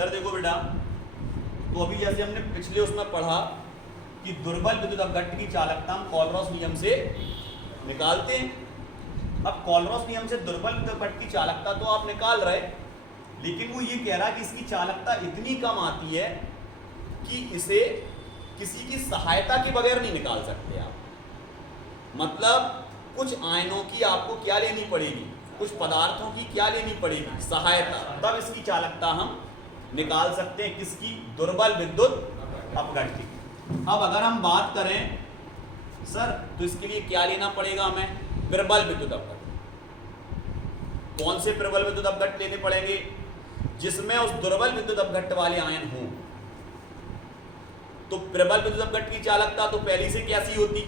इधर देखो बेटा, तो अभी जैसे हमने पिछले उसमें पढ़ा कि दुर्बल विद्युत अपघट्ट की चालकता हम कोलरॉस नियम से निकालते हैं। अब कोलरॉस नियम से दुर्बल विद्युत अपघट्ट की चालकता तो आप निकाल रहे, लेकिन वो ये कह रहा है कि इसकी चालकता इतनी कम आती है कि इसे किसी की सहायता के बगैर नहीं निकाल सकते आप। मतलब कुछ आयनों की आपको क्या लेनी पड़ेगी, कुछ पदार्थों की क्या लेनी पड़ेगी, सहायता, तब इसकी चालकता हम निकाल सकते हैं किसकी, दुर्बल विद्युत अपघट्ट की। अब अगर हम बात करें सर तो इसके लिए क्या लेना पड़ेगा हमें, प्रबल विद्युत अपघट्ट। कौन से प्रबल विद्युत अपघट्ट लेने पड़ेंगे, जिसमें उस दुर्बल विद्युत अपघट्ट वाले आयन हों। तो प्रबल विद्युत अपघट्ट की चालकता तो पहली से कैसी होती,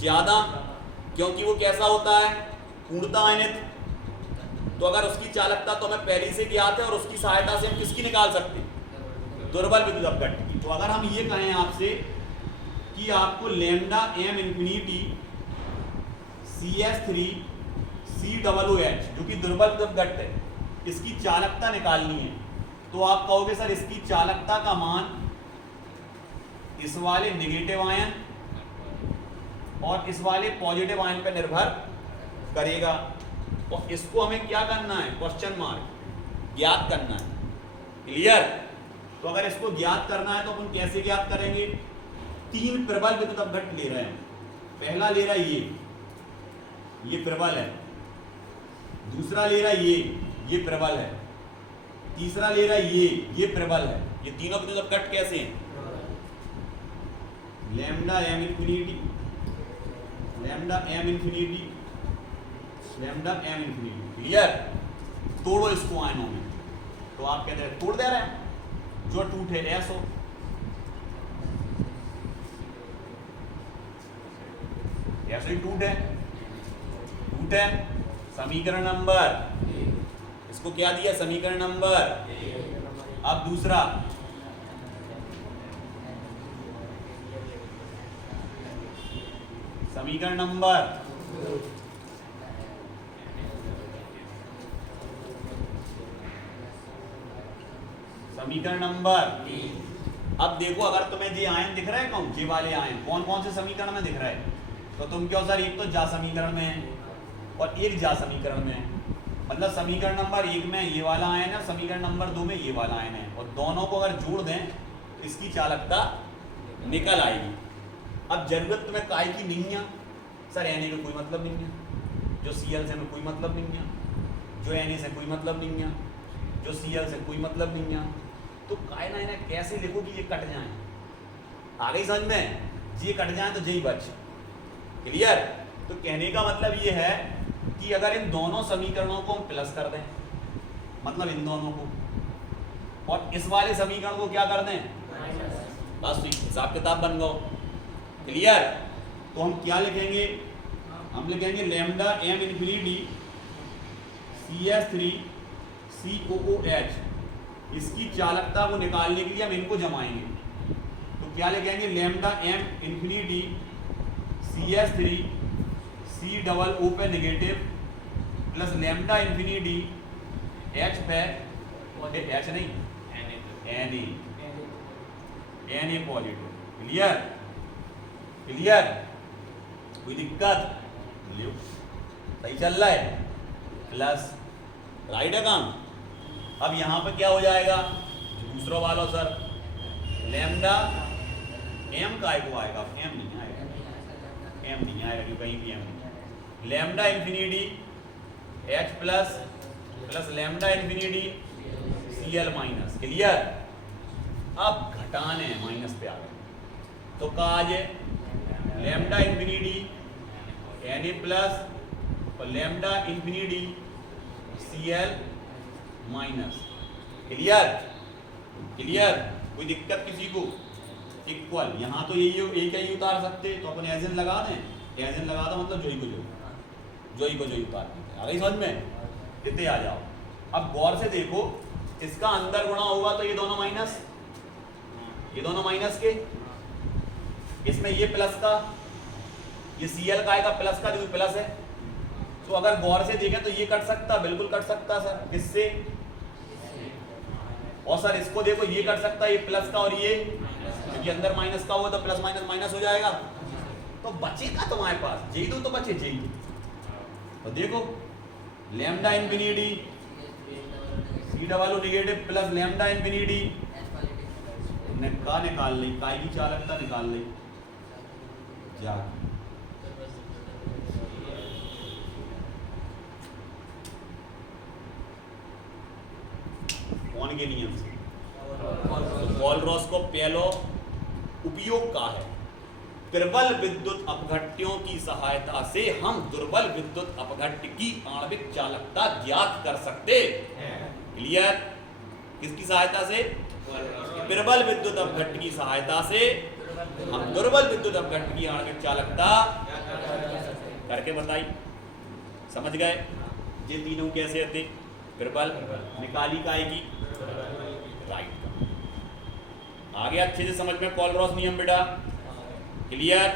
ज्यादा, क्योंकि वो कैसा होता है, पूर्णतः आयनित। तो अगर उसकी चालकता तो हमें पहली से ज्ञात है और उसकी सहायता से हम किसकी निकाल सकते हैं, दुर्बल विद्युत अपघट्ट की। तो अगर हम ये कहें आपसे कि आपको लैम्डा m इंफिनिटी CH3COOH जो कि दुर्बल विद्युत अपघट्ट है, इसकी चालकता निकालनी है, तो आप कहोगे सर इसकी चालकता का मान इस वाले नेगेटिव आयन और इस वाले पॉजिटिव आयन पर निर्भर करेगा। और इसको हमें क्या करना है, क्वेश्चन मार्क, ज्ञात करना है। क्लियर। तो अगर इसको ज्ञात करना है तो अपन कैसे ज्ञात करेंगे, तीन प्रबल विद्युत अपघट्ट ले रहे हैं। पहला ले रहा है ये प्रबल है, दूसरा ले रहा है ये प्रबल है, तीसरा ले रहा है ये प्रबल है। ये तीनों विद्युत अपघट्ट कैसे हैं, lambda m infinity, lambda m infinity, lambda m infinity. Clear. तोड़ो इसको आयनों में, तो आप कहते हैं तोड़ दे रहे हैं, जो टूटे एस हो, ऐसे ही टूट है। समीकरण नंबर, इसको क्या दिया, समीकरण नंबर। अब दूसरा, समीकरण नंबर, समीकरण नंबर। अब देखो अगर तुम्हें ये आयन दिख रहा है, कौन ये वाले आयन कौन कौन से समीकरण में दिख रहा है, तो तुम क्यों सर एक तो जा समीकरण में है और एक जा समीकरण में है। मतलब समीकरण नंबर 1 में ये वाला आयन है, समीकरण नंबर 2 में ये वाला आयन है, और दोनों को अगर जोड़ दें तो इसकी चालकता निकल आएगी। अब जरूरत तुम्हें काय की नहीं है, सर Na में कोई मतलब नहीं है, जो Cl से में कोई मतलब नहीं है, जो Na से कोई मतलब नहीं है, जो Cl से कोई मतलब नहीं है, तो काय ना इन्हें कैसे लिखो कि ये कट जाए, आ गई समझ में, ये कट जाए तो यही बच। क्लियर। तो कहने का मतलब ये है कि अगर इन दोनों समीकरणों को हम प्लस कर दें, मतलब इन दोनों को, और इस वाले समीकरण को क्या कर दें, बस हिसाब किताब बन गो। क्लियर। तो हम क्या लिखेंगे, हम लिखेंगे लैम्डा m इंफिनिटी CH3COOH, इसकी चालकता को निकालने के लिए हम इनको जमाएंगे। तो क्या लिखेंगे, लैम्डा m इंफिनिटी CH3COO पे negative plus lambda infinity H पे, H नहीं Na पॉजिटिव। क्लियर। क्लियर, कोई दिक्कत, सही चल रहा है, प्लस राइट है काम। अब यहाँ पे क्या हो जाएगा, दूसरा वाला सर लैम्डा m काय को आएगा, m नहीं आएगा, m नहीं आएगा क्योंकि कहीं भी m नहीं। Lambda infinity h plus plus lambda infinity Cl minus. Clear. अब घटाने माइनस पे आ गए, तो कहा आज लैम्डा इंफिनिटी Na प्लस और lambda infinity Cl minus. Clear. Clear, कोई दिक्कत किसी को, इक्वल। यहाँ तो यही क्या ही उतार सकते, तो अपन एजन लगा दें, एजन लगा दो मतलब जोई को जोई उतार देते। आ गई समझ में, इतने आ जाओ। अब गौर से देखो, इसका अंदर गुणा होगा तो ये दोनों माइनस, ये दोनों माइनस के, इसमें ये प्लस का, ये Cl का आएगा प्लस का, जो प्लस है। तो अगर गौर से देखें तो ये कट सकता, बिल्कुल कट सकता सर, किससे, और सर इसको देखो, ये कर सकता है ये प्लस का और ये, क्योंकि अंदर माइनस का हुआ तो प्लस माइनस माइनस हो जाएगा, तो बचेगा तुम्हारे पास जे दो तो बचे जे दो। तो देखो lambda infinity C double negative plus lambda infinity का निकाल ली, काय की चालकता निकाल ली जा। कौन के नियम से? कोलरॉस को पहलो उपयोग का है, प्रबल विद्युत अपघट्यों की सहायता से हम दुर्बल विद्युत अपघट्य की आणविक चालकता ज्ञात कर सकते हैं। क्लियर? किसकी सहायता से? प्रबल विद्युत अपघट्य की सहायता से हम दुर्बल विद्युत अपघट्य की आणविक चालकता करके बताई। समझ गए? ये तीनों कैसे होते? प्रबल निकाली काय की, राइट। आगे अच्छे से समझ में कोलरॉस नियम बेटा। क्लियर?